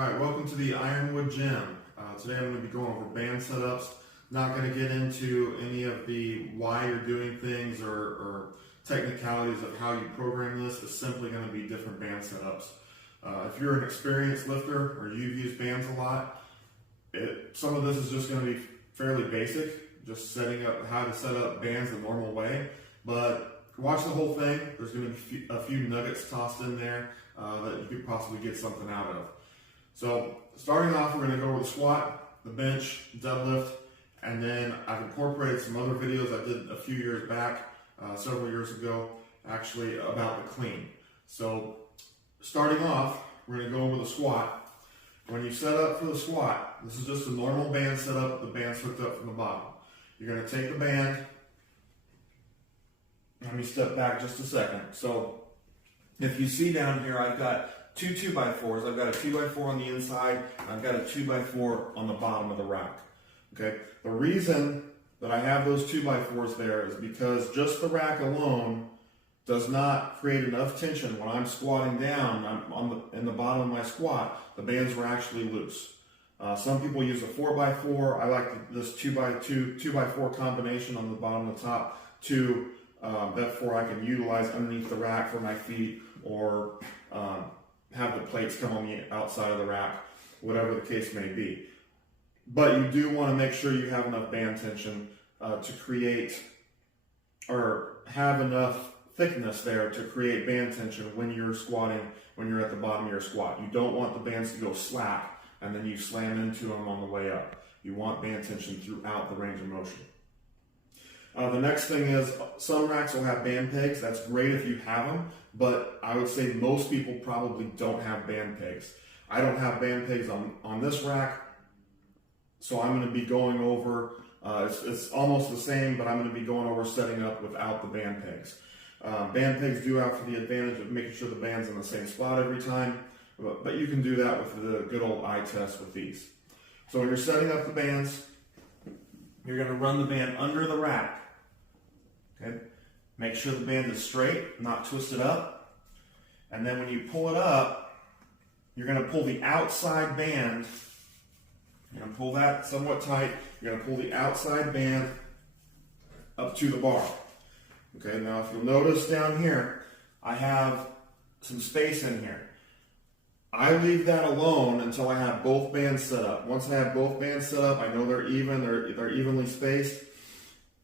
Alright, welcome to the Ironwood Gym. Today I'm going to be going over band setups. Not going to get into any of the why you're doing things or technicalities of how you program this. It's simply going to be different band setups. If you're an experienced lifter or you've used bands a lot, some of this is just going to be fairly basic, just setting up how to set up bands the normal way. But watch the whole thing. There's going to be a few nuggets tossed in there that you could possibly get something out of. So starting off, we're going to go over the squat, the bench, deadlift, and then I've incorporated some other videos I did a few years back, several years ago, actually, about the clean. So starting off, we're going to go over the squat. When you set up for the squat, this is just a normal band setup. The band's hooked up from the bottom. You're going to take the band. Let me step back just a second. So if you see down here, I've got two 2x4s. I've got a 2x4 on the inside, and I've got a 2x4 on the bottom of the rack. Okay. The reason that I have those 2x4s there is because just the rack alone does not create enough tension. When I'm squatting down, in the bottom of my squat, the bands were actually loose. Some people use a 4x4. I like this 2x4 combination on the bottom and the top therefore I can utilize underneath the rack for my feet, or have the plates come on the outside of the rack, whatever the case may be. But you do want to make sure you have enough band tension to create, or have enough thickness there to create band tension when you're squatting, when you're at the bottom of your squat. You don't want the bands to go slack and then you slam into them on the way up. You want band tension throughout the range of motion. The next thing is, some racks will have band pegs. That's great if you have them, but I would say most people probably don't have band pegs. I don't have band pegs on this rack, so I'm going to be going over, it's almost the same, but I'm going to be going over setting up without the band pegs. Band pegs do have the advantage of making sure the band's in the same spot every time, but you can do that with the good old eye test with these. So when you're setting up the bands, you're going to run the band under the rack. Okay? Make sure the band is straight, not twisted up. And then when you pull it up, you're going to pull the outside band. You're going to pull that somewhat tight. You're going to pull the outside band up to the bar. Okay, now if you'll notice down here, I have some space in here. I leave that alone until I have both bands set up. Once I have both bands set up, I know they're even, they're evenly spaced,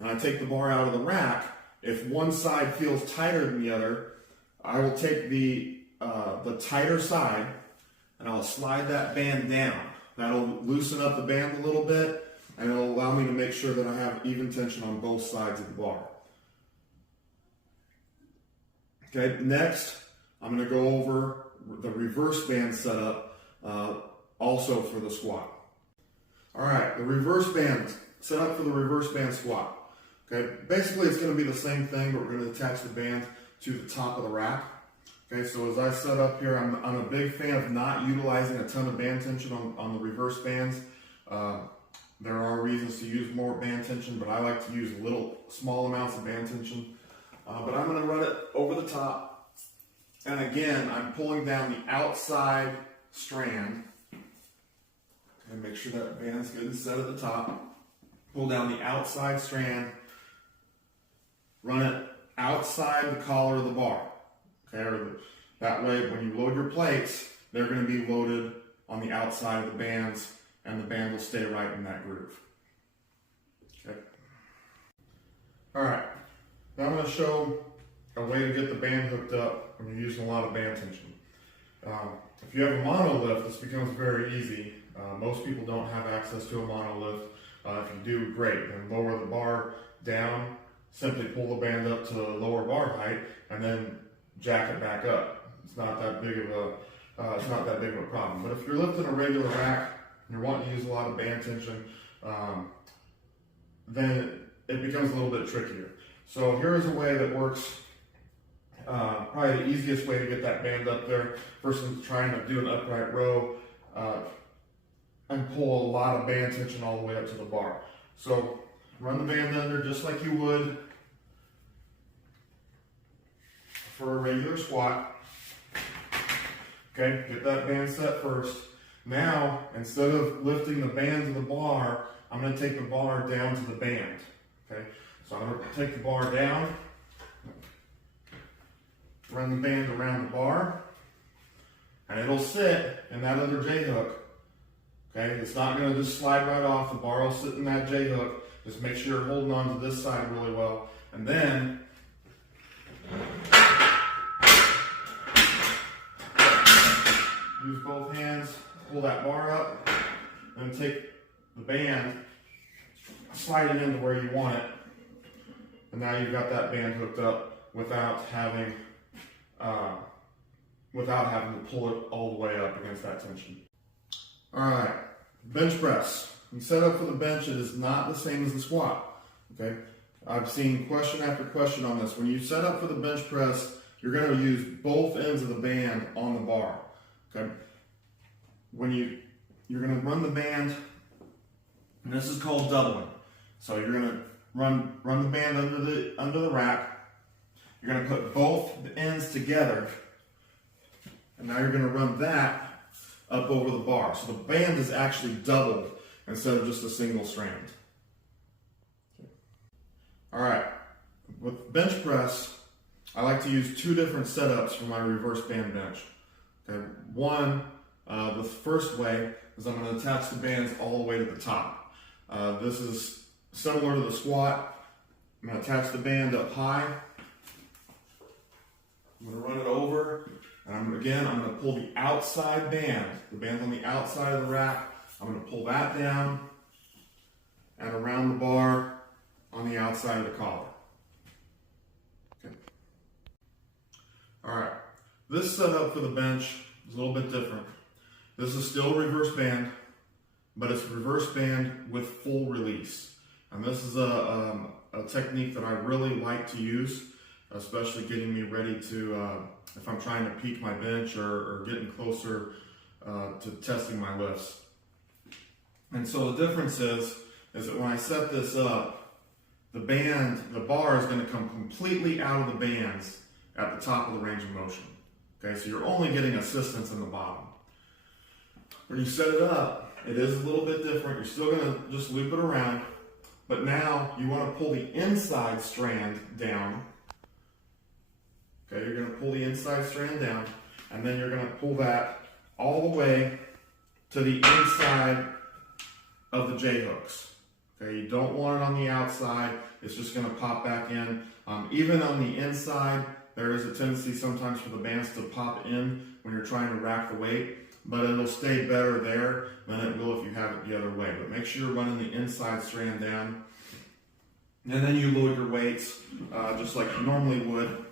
and I take the bar out of the rack. If one side feels tighter than the other, I will take the tighter side and I'll slide that band down. That'll loosen up the band a little bit, and it'll allow me to make sure that I have even tension on both sides of the bar. Okay, next I'm going to go over the reverse band setup also for the squat. Alright, the reverse band, set up for the reverse band squat. Okay, basically it's going to be the same thing, but we're going to attach the band to the top of the rack. Okay, so as I set up here, I'm a big fan of not utilizing a ton of band tension on the reverse bands. There are reasons to use more band tension, but I like to use small amounts of band tension. But I'm going to run it over the top. And again, I'm pulling down the outside strand. And make sure that band's good and set at the top. Pull down the outside strand. Run it outside the collar of the bar. Okay, that way when you load your plates, they're going to be loaded on the outside of the bands, and the band will stay right in that groove. Okay. Alright, now I'm going to show a way to get the band hooked up when you're using a lot of band tension. If you have a monolift, this becomes very easy. Most people don't have access to a monolift. If you do, great. Then lower the bar down, simply pull the band up to the lower bar height, and then jack it back up. It's not that big of a problem. But if you're lifting a regular rack and you're wanting to use a lot of band tension, then it becomes a little bit trickier. So here's a way that works. Probably the easiest way to get that band up there versus trying to do an upright row and pull a lot of band tension all the way up to the bar. So run the band under just like you would for a regular squat. Okay, get that band set first. Now, instead of lifting the band to the bar, I'm going to take the bar down to the band. Okay, so I'm going to take the bar down, run the band around the bar, and it'll sit in that other J hook. Okay, it's not going to just slide right off. The bar will sit in that J hook. Just make sure you're holding on to this side really well, and then use both hands, pull that bar up, and take the band, slide it into where you want it, and now you've got that band hooked up without having to pull it all the way up against that tension. All right, bench press. When you set up for the bench, it is not the same as the squat. Okay, I've seen question after question on this. When you set up for the bench press, you're going to use both ends of the band on the bar. Okay, you're going to run the band, and this is called doubling. So you're going to run the band under the rack. You're going to put both the ends together, and now you're going to run that up over the bar. So the band is actually doubled instead of just a single strand. All right, with bench press, I like to use two different setups for my reverse band bench. Okay, one, the first way is I'm going to attach the bands all the way to the top. This is similar to the squat. I'm going to attach the band up high. I'm going to run it over, and I'm going to pull the outside band. The band's on the outside of the rack. I'm going to pull that down and around the bar on the outside of the collar. Okay. All right, this setup for the bench is a little bit different. This is still reverse band, but it's reverse band with full release. And this is a technique that I really like to use, especially getting me ready to, if I'm trying to peak my bench or getting closer to testing my lifts. And so the difference is that when I set this up, the bar is going to come completely out of the bands at the top of the range of motion. Okay, so you're only getting assistance in the bottom. When you set it up, it is a little bit different. You're still going to just loop it around, but now you want to pull the inside strand down. Okay, you're going to pull the inside strand down, and then you're going to pull that all the way to the inside of the J hooks. Okay, you don't want it on the outside. It's just going to pop back in. Even on the inside, there is a tendency sometimes for the bands to pop in when you're trying to rack the weight, but it'll stay better there than it will if you have it the other way. But make sure you're running the inside strand down, and then you load your weights just like you normally would.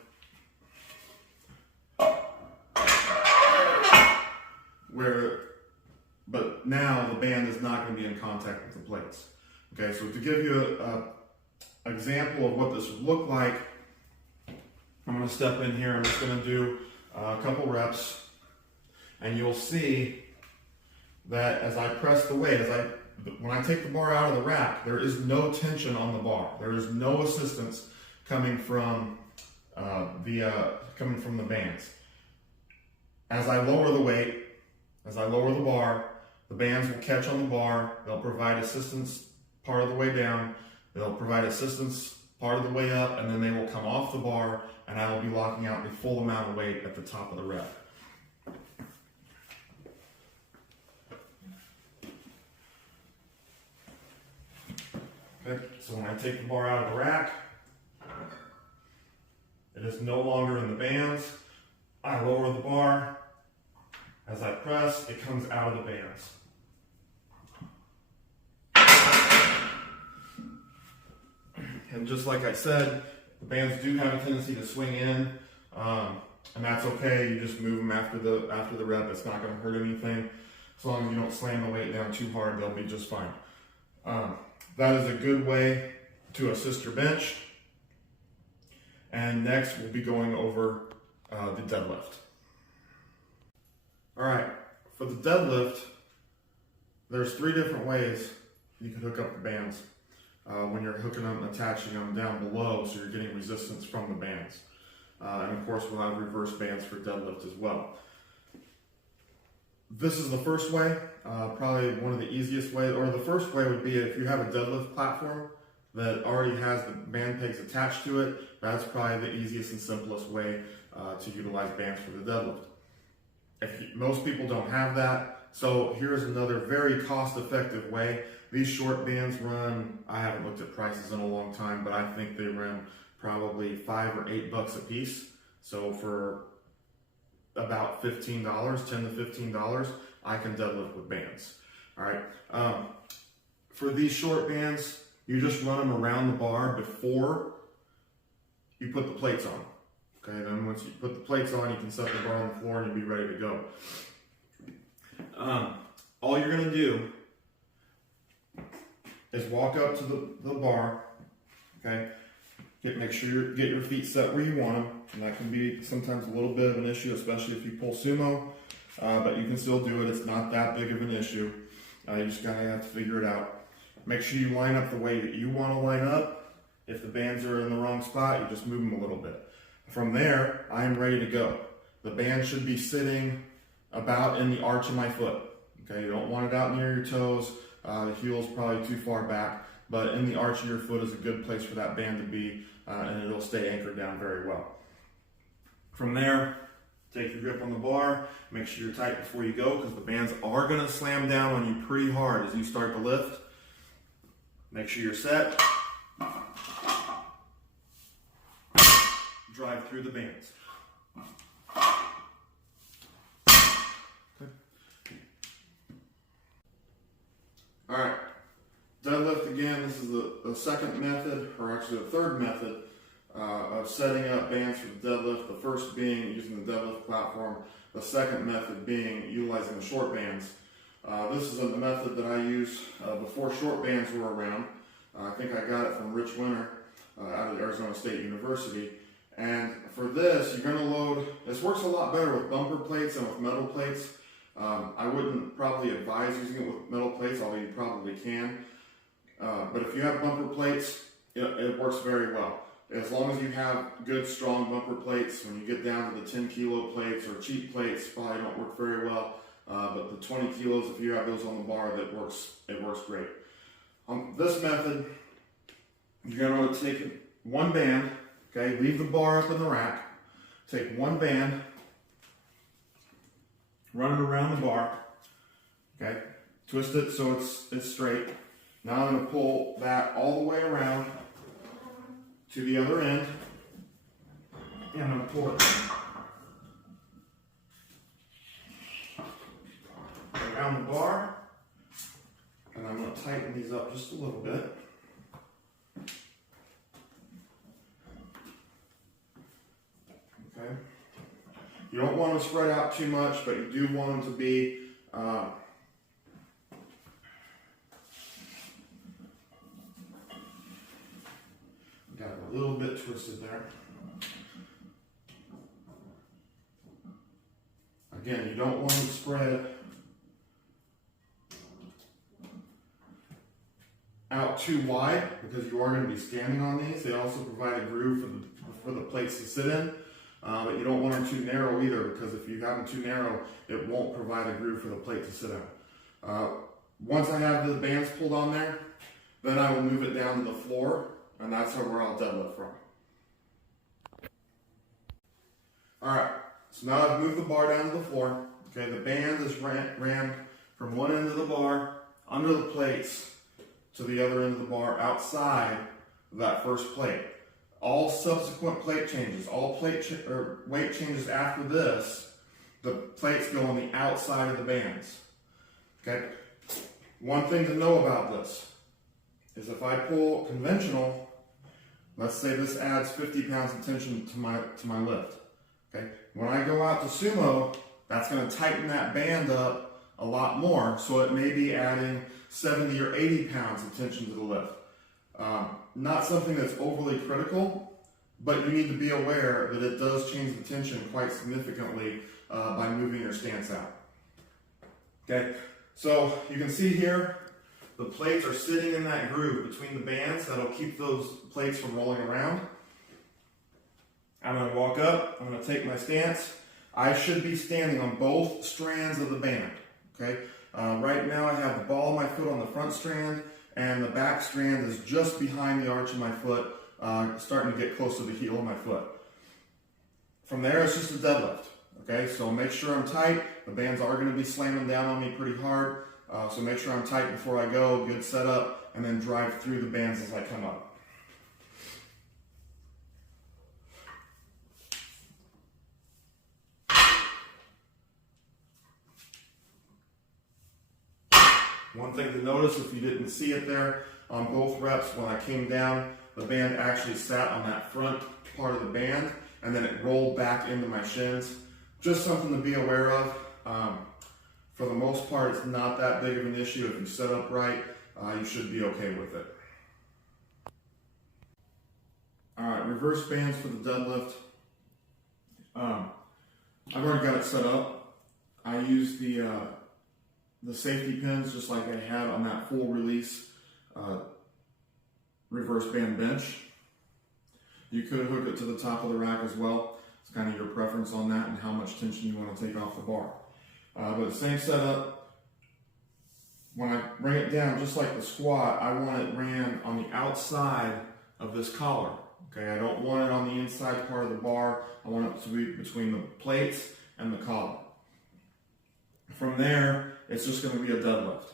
But now the band is not going to be in contact with the plates. Okay, so to give you an example of what this would look like, I'm going to step in here. I'm just going to do a couple reps, and you'll see that as I press the weight, when I take the bar out of the rack, there is no tension on the bar. There is no assistance coming from the bands. As I lower the weight, as I lower the bar, the bands will catch on the bar. They'll provide assistance part of the way down. They'll provide assistance part of the way up, and then they will come off the bar, and I will be locking out the full amount of weight at the top of the rep. Okay, so when I take the bar out of the rack, it is no longer in the bands. I lower the bar. As I press, it comes out of the bands. And just like I said, the bands do have a tendency to swing in, and that's okay. You just move them after the rep. It's not going to hurt anything. As long as you don't slam the weight down too hard, they'll be just fine. That is a good way to assist your bench. And next, we'll be going over the deadlift. All right, for the deadlift, there's 3 different ways you can hook up the bands when you're hooking them and attaching them down below, so you're getting resistance from the bands. And of course, we'll have reverse bands for deadlift as well. This is the first way, probably one of the easiest ways, or the first way would be if you have a deadlift platform that already has the band pegs attached to it. That's probably the easiest and simplest way to utilize bands for the deadlift. Most people don't have that, so here's another very cost-effective way. These short bands run, I haven't looked at prices in a long time, but I think they run probably $5 or $8 a piece. So for about $15, $10 to $15, I can deadlift with bands. All right. For these short bands, you just run them around the bar before you put the plates on. Okay, then once you put the plates on, you can set the bar on the floor and you'll be ready to go. All you're going to do is walk up to the bar, okay? Make sure you get your feet set where you want them, and that can be sometimes a little bit of an issue, especially if you pull sumo, but you can still do it. It's not that big of an issue. You just kind of have to figure it out. Make sure you line up the way that you want to line up. If the bands are in the wrong spot, you just move them a little bit. From there, I am ready to go. The band should be sitting about in the arch of my foot. Okay, you don't want it out near your toes. The heel's probably too far back, but in the arch of your foot is a good place for that band to be, and it'll stay anchored down very well. From there, take your grip on the bar. Make sure you're tight before you go, because the bands are going to slam down on you pretty hard as you start to lift. Make sure you're set. Drive through the bands. Okay. All right, deadlift again. This is the second method, or actually the third method of setting up bands for the deadlift. The first being using the deadlift platform. The second method being utilizing the short bands. This is a method that I used before short bands were around. I think I got it from Rich Winter out of Arizona State University. And for this, you're going to load, this works a lot better with bumper plates than with metal plates. I wouldn't probably advise using it with metal plates, although you probably can. But if you have bumper plates, it works very well. As long as you have good, strong bumper plates, when you get down to the 10 kilo plates or cheap plates, probably don't work very well. But the 20 kilos, if you have those on the bar, it works great. This method, you're going to take one band. Okay, leave the bar up in the rack, take one band, run it around the bar, okay, twist it so it's straight. Now I'm going to pull that all the way around to the other end, and I'm going to pull it around the bar, and I'm going to tighten these up just a little bit. Okay. You don't want to spread out too much, but you do want them to be got a little bit twisted there. Again, you don't want them to spread out too wide, because you are going to be standing on these. They also provide a groove for the plates to sit in. But you don't want them too narrow either, because if you have them too narrow, it won't provide a groove for the plate to sit in. Once I have the bands pulled on there, then I will move it down to the floor, and that's where I'll deadlift from. Alright, so now I've moved the bar down to the floor. Okay, the band is ran from one end of the bar, under the plates, to the other end of the bar, outside of that first plate. All subsequent plate changes, all weight changes after this, the plates go on the outside of the bands. Okay. One thing to know about this is if I pull conventional, let's say this adds 50 pounds of tension to my lift. Okay. When I go out to sumo, that's going to tighten that band up a lot more, so it may be adding 70 or 80 pounds of tension to the lift. Not something that's overly critical, but you need to be aware that it does change the tension quite significantly by moving your stance out. Okay, so you can see here, the plates are sitting in that groove between the bands. That'll keep those plates from rolling around. I'm going to walk up, I'm going to take my stance. I should be standing on both strands of the band. Okay. Right now I have the ball of my foot on the front strand, and the back strand is just behind the arch of my foot, starting to get close to the heel of my foot. From there, it's just a deadlift. Okay, so make sure I'm tight. The bands are going to be slamming down on me pretty hard, so make sure I'm tight before I go. Good setup, and then drive through the bands as I come up. One thing to notice, if you didn't see it there, on both reps, when I came down, the band actually sat on that front part of the band, and then it rolled back into my shins. Just something to be aware of. For the most part, it's not that big of an issue. If you set up right, you should be okay with it. All right, reverse bands for the deadlift. I've already got it set up. I use the safety pins just like I had on that full release reverse band bench. You could hook it to the top of the rack as well. It's kind of your preference on that and how much tension you want to take off the bar. But the same setup, when I bring it down, just like the squat, I want it ran on the outside of this collar. Okay, I don't want it on the inside part of the bar. I want it to be between the plates and the collar. From there, it's just going to be a deadlift.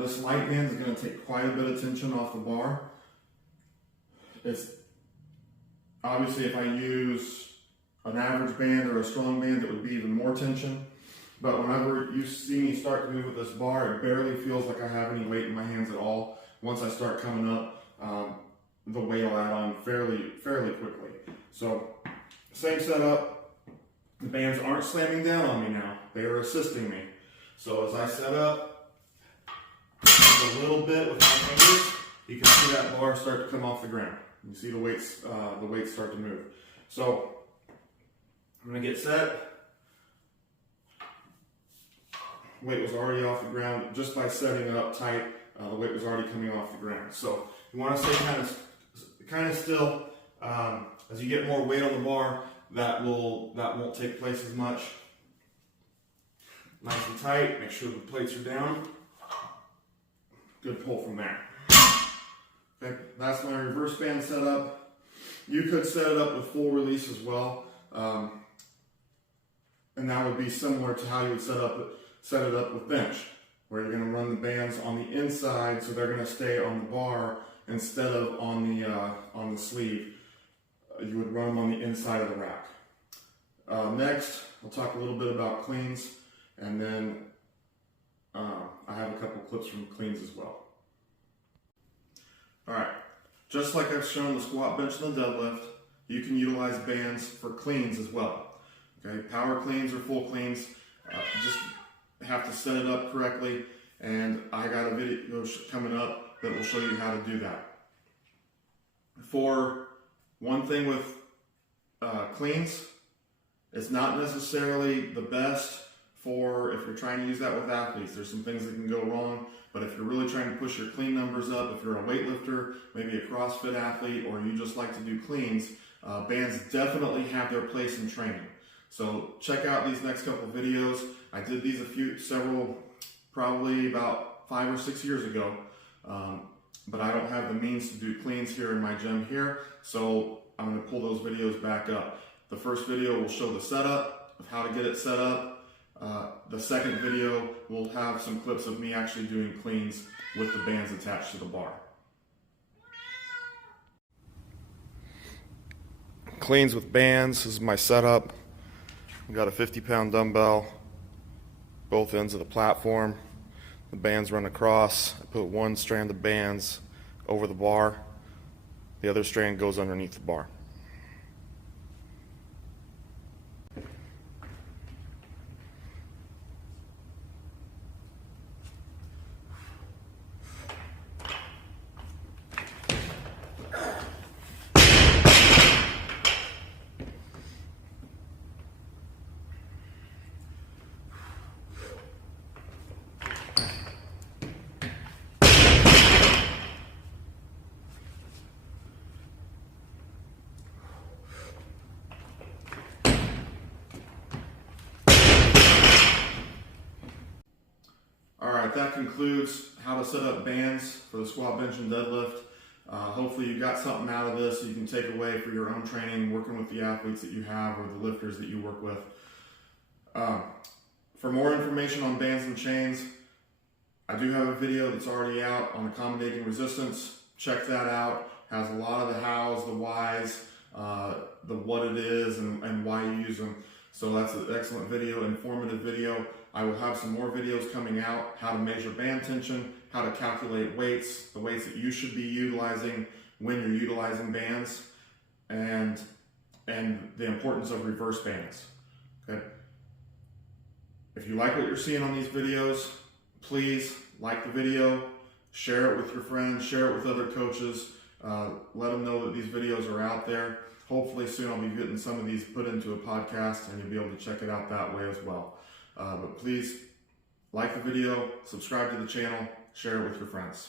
This light band is going to take quite a bit of tension off the bar. It's obviously, if I use an average band or a strong band, it would be even more tension. But whenever you see me start to move with this bar, it barely feels like I have any weight in my hands at all. Once I start coming up, the weight will add on fairly quickly. So, same setup. The bands aren't slamming down on me now. They are assisting me. So as I set up, just a little bit with my fingers, you can see that bar start to come off the ground. You see the weights start to move. So I'm going to get set. Weight was already off the ground. Just by setting it up tight, the weight was already coming off the ground. So you want to stay kind of still. As you get more weight on the bar, that won't take place as much. Nice and tight. Make sure the plates are down. Good pull from there. Okay, that's my reverse band setup. You could set it up with full release as well, and that would be similar to how you would set it up with bench, where you're going to run the bands on the inside, so they're going to stay on the bar instead of on the sleeve. You would run them on the inside of the rack. Next, we'll talk a little bit about cleans, and then I have a couple clips from cleans as well. All right, just like I've shown the squat, bench, and the deadlift, you can utilize bands for cleans as well. Okay, power cleans or full cleans, just have to set it up correctly, and I got a video coming up that will show you how to do that. For one thing with cleans, it's not necessarily the best for if you're trying to use that with athletes. There's some things that can go wrong, but if you're really trying to push your clean numbers up, if you're a weightlifter, maybe a CrossFit athlete, or you just like to do cleans, bands definitely have their place in training. So check out these next couple videos. I did these several, probably about 5 or 6 years ago, but I don't have the means to do cleans here in my gym here, so I'm going to pull those videos back up. The first video will show the setup of how to get it set up. The second video will have some clips of me actually doing cleans with the bands attached to the bar. Cleans with bands, this is my setup. I've got a 50-pound dumbbell, both ends of the platform. The bands run across. I put one strand of bands over the bar. The other strand goes underneath the bar. All right, that concludes how to set up bands for the squat, bench, and deadlift. Hopefully you got something out of this you can take away for your own training, working with the athletes that you have or the lifters that you work with. For more information on bands and chains, I do have a video that's already out on accommodating resistance. Check that out. Has a lot of the hows, the whys, the what it is and why you use them. So that's an excellent video, informative video. I will have some more videos coming out, how to measure band tension, how to calculate weights, the weights that you should be utilizing when you're utilizing bands, and the importance of reverse bands. Okay. If you like what you're seeing on these videos, please like the video, share it with your friends, share it with other coaches, let them know that these videos are out there. Hopefully soon I'll be getting some of these put into a podcast and you'll be able to check it out that way as well. But please like the video, subscribe to the channel, share it with your friends.